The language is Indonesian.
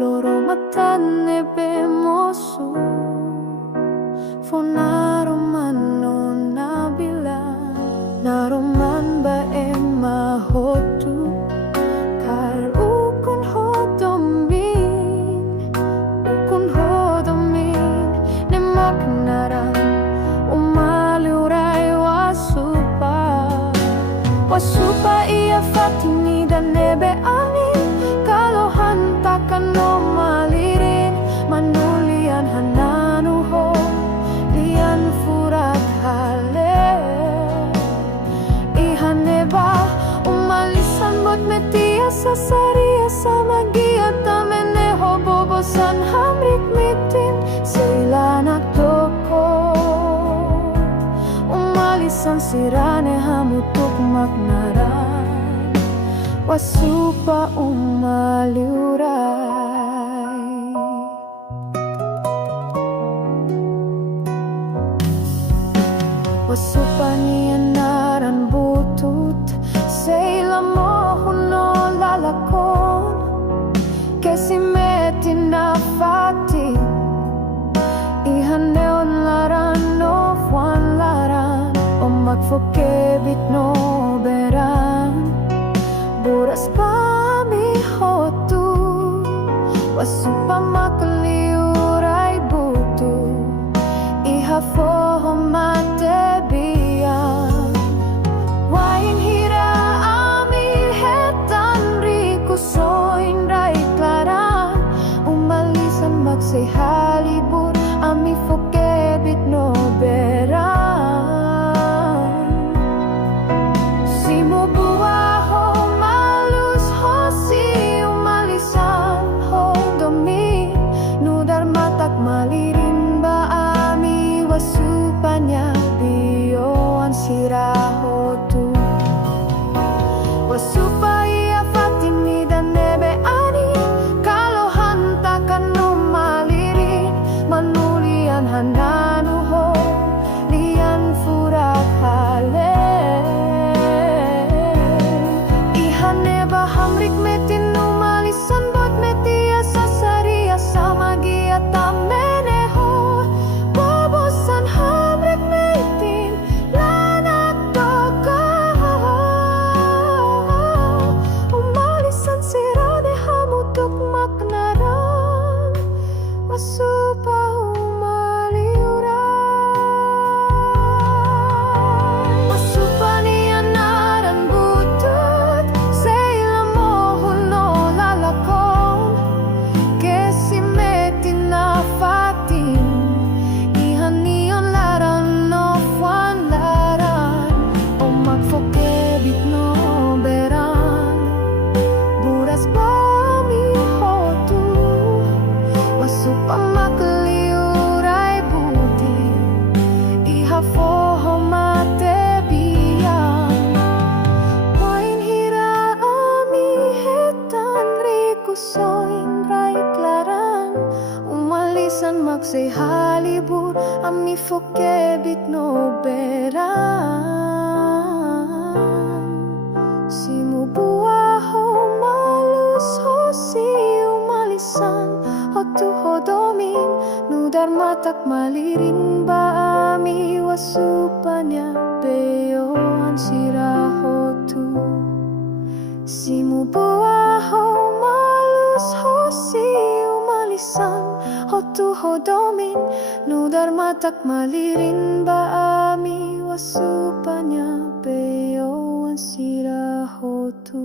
loro matane bemosu fonaro mano nabila naroman ba mahotu kar ukun hodomin ne magnaran umaliurai wasupa ia fatini dan nebe angin kalau hantakan no malirin manulian hananuho lian furat hale ihaneba umalisan bot metia sasaria sama gia tameneho bobosan hamrik mitin sila toko umalisan sirane hamutuk magnaran wasupa umaliurai wasupa nianaran butut seila mohuno lalakon kesimetin na fatin ihaneon laran no fuan laran o magfokebit no beran buras pa mi hotu wasupa makaliurai butu ihafo mate biyan wain hira ami hetan riku soin rai klaran umalisan magsay halibur ami fokebit no beran simo buaho malus hosi umalisan ho domi nudar matak malirin ba ami wasupanya bioan siraho tu wasupa ia fatini dan nebe ani kalau hantakan no malirin manulian hananuho lian furak hale ihaneba hamrik metin numalisan bot metia sasaria sama gia tameneho bobosan hamrik metin lanak toko umalisan sirane hamutuk maknaran wasupa umaliurai wasupa nianaran butut seila mohuno lalakon kesimetin na fatin ihanion laran no fuan laran o magfokebit no beran buras pa mi hotu wasupa makaliurai buti ihafo mate biyan wain hira ami hetan riku soin rai klaran umalisan magsay halibur ami fokebit no beran simu buaho malus hosi umalisan hotu hodomin nudar matak malirin ba ami wasupanya beoan sirahotu simu buaho malus hosi umalisan hotu hodomin nudar matak malirin ba ami wasupanya beoan sirahotu